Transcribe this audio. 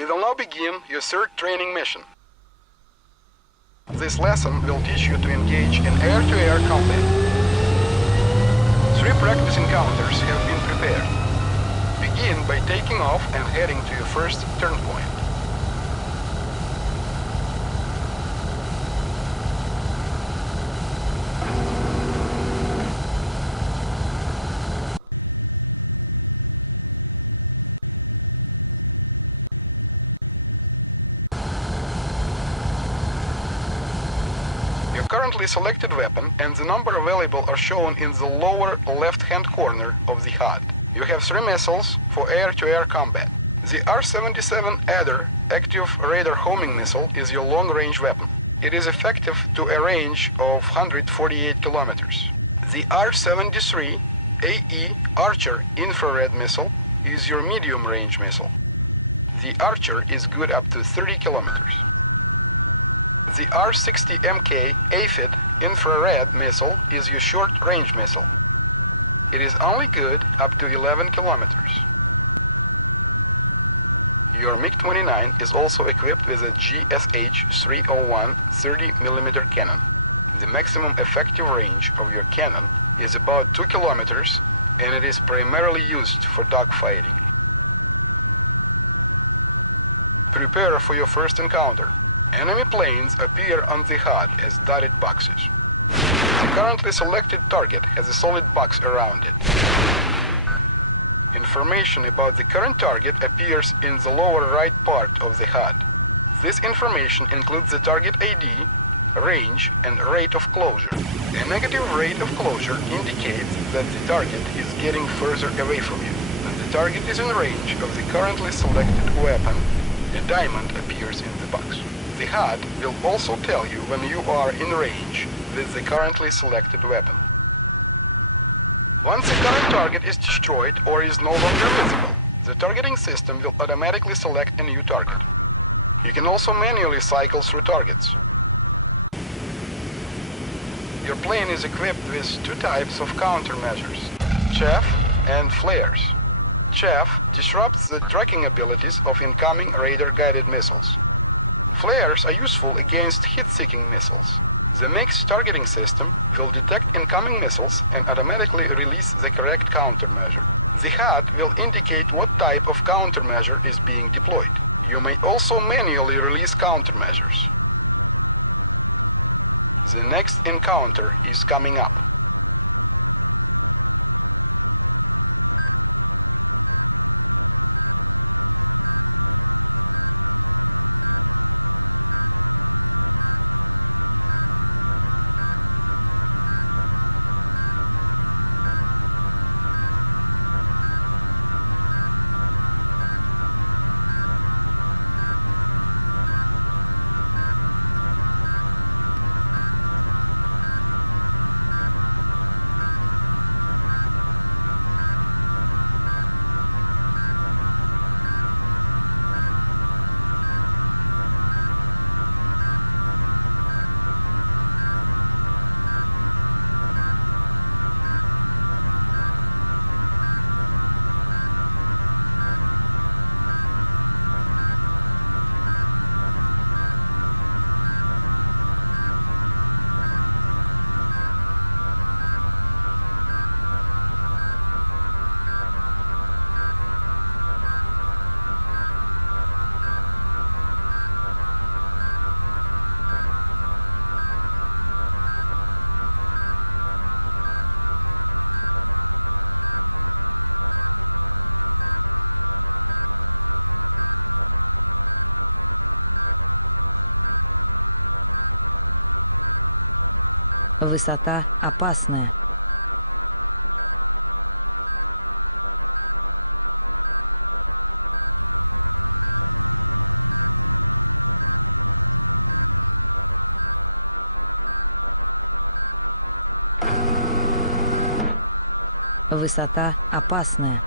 You will now begin your third training mission. This lesson will teach you to engage in air-to-air combat. 3 practice encounters have been prepared. Begin by taking off and heading to your first turn point. Currently selected weapon and the number available are shown in the lower left-hand corner of the HUD. You have 3 missiles for air-to-air combat. The R-77 Adder active radar homing missile is your long-range weapon. It is effective to a range of 148 kilometers. The R-73 AE Archer infrared missile is your medium-range missile. The Archer is good up to 30 kilometers. The R-60MK Aphid infrared missile is your short-range missile. It is only good up to 11 kilometers. Your MiG-29 is also equipped with a GSH-301 30mm cannon. The maximum effective range of your cannon is about 2 kilometers, and it is primarily used for dogfighting. Prepare for your first encounter. Enemy planes appear on the HUD as dotted boxes. The currently selected target has a solid box around it. Information about the current target appears in the lower right part of the HUD. This information includes the target ID, range, and rate of closure. A negative rate of closure indicates that the target is getting further away from you. When the target is in range of the currently selected weapon, a diamond appears in the box. The HUD will also tell you when you are in range with the currently selected weapon. Once the current target is destroyed or is no longer visible, the targeting system will automatically select a new target. You can also manually cycle through targets. Your plane is equipped with 2 types of countermeasures, chaff and flares. Chaff disrupts the tracking abilities of incoming radar-guided missiles. Flares are useful against heat-seeking missiles. The mixed targeting system will detect incoming missiles and automatically release the correct countermeasure. The HUD will indicate what type of countermeasure is being deployed. You may also manually release countermeasures. The next encounter is coming up. Высота опасная. Высота опасная.